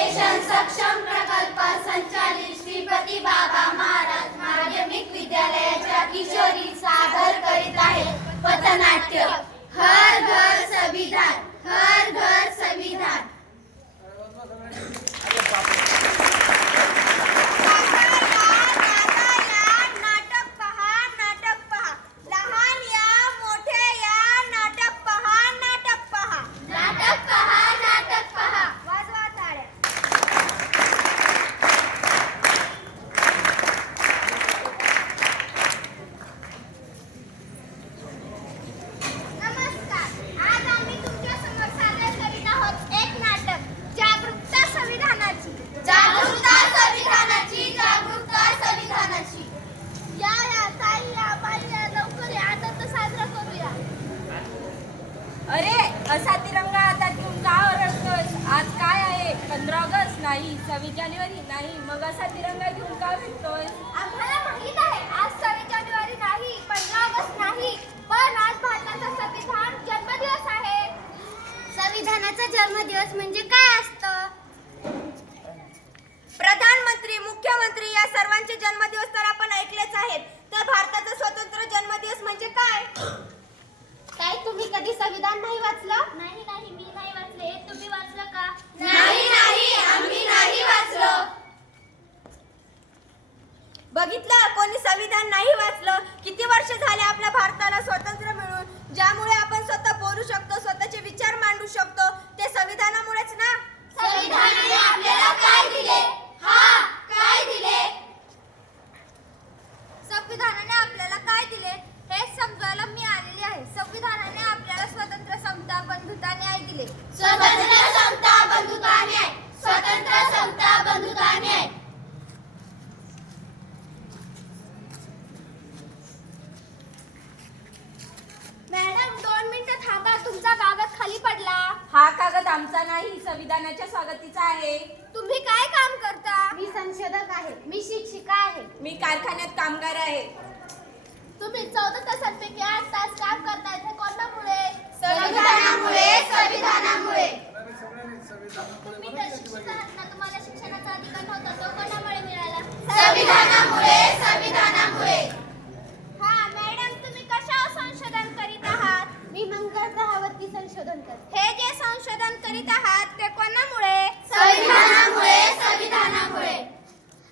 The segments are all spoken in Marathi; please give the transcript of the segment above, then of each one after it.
Nation's up. नाही सव्वीस जानेवारी नाही मग असा तिरंगा घेऊन का फिरतोय आम्हाला माहीत आहे आज सव्वीस जानेवारी नाही पंधरा ऑगस्ट नाही पण आज भारताचा संविधान जन्मदिवस आहे. संविधानाचा जन्मदिवस म्हणजे काय असतं? प्रधानमंत्री मुख्यमंत्री या सर्वांचे जन्मदिवस तर आपण ऐकलेच आहेत. तर भारताचा स्वतंत्र जन्मदिवस म्हणजे काय? काय तुम्ही कधी संविधान नाही वाचलं? नाही नाही मी नाही वाचले. तुम्ही वाचलं का नाही नाही आम्ही नाही वाचलो. बघितलं कोणी संविधान नाही वाचलं. किती वर्ष झाले आपल्या भारताला स्वातंत्र्य मिळून. ज्यामुळे आपण स्वतः बोलू शकतो स्वतःचे विचार मांडू शकतो. ते संविधानामुळेच ना? संविधानाने आपल्याला काय दिले? हा काय दिले? संविधानाने आपल्याला काय दिले? हे समजायला मी आलेली आहे. संविधानाने आपल्याला स्वतंत्र समता बंधुता न्याय दिले. स्वतंत्र समता बंधुता न्याय स्वतंत्र समता बंधुता न्याय मॅडम दोन मिनिटं थांबा तुमचा कागद खाली पडला हा कागद आमचा नाही संविधानाच्या स्वागतीचा आहे. तुम्ही काय काम करता? मी संशोधक आहे मी शिक्षिका आहे. मी कारखान्यात कामगार आहे. तुम्ही चौदा तासांपैकी आठ तास काम करताय ते कोणामुळे? संविधानामुळे, संविधानामुळे. तुम्ही तर शिक्षित आहात ना तुम्हाला शिक्षणाचा अधिकार नव्हता तो कोणामुळे मिळाला? संविधानामुळे संविधानामुळे. हा मॅडम तुम्ही कशावर संशोधन करीत आहात? मी मंगळ ग्रहावरती संशोधन करते. संशोधन करीत आहात ते कोणामुळे? संविधानामुळे संविधानामुळे.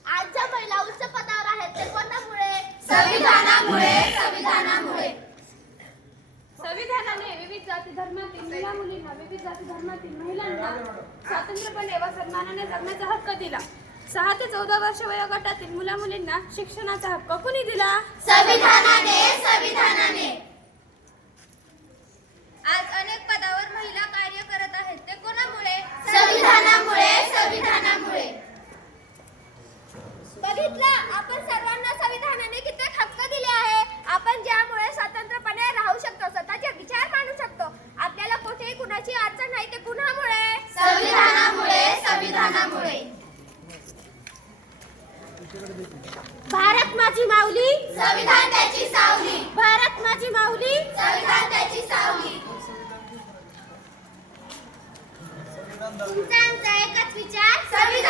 आज ज्या महिला उच्च पदावर आहेत ते कोणामुळे? संविधानामुळे संविधानामुळे. संविधानाने विविध जाती धर्मातील मुला मुलींना विविध जाती धर्मातील महिलांना स्वातंत्र्यपणे व सन्मानाने जगण्याचा हक्क दिला. सहा ते चौदा वर्ष वयोगटातील मुला मुलींना शिक्षणाचा हक्क कुणी दिला? संविधानाने संविधानाने आज अनेक पदावर महिला कार्य करत आहेत ते कोणामुळे संविधानामुळे संविधानामुळे बघितलं आपण सर्वांना संविधानाने किती हक्क दिले आहे स्वतंत्रपणे राहू शकतो स्वतःचे विचार मांडू शकतो. आपल्याला कुठेही कुणाची अडचण नाही ते कुणामुळे? संविधानामुळे संविधानामुळे. भारत माझी माऊली. संविधान त्याची सावली. भारत माझी माऊली. संविधान त्याची सावली. तुमचा आमचा एकच विचार. संविधानाचा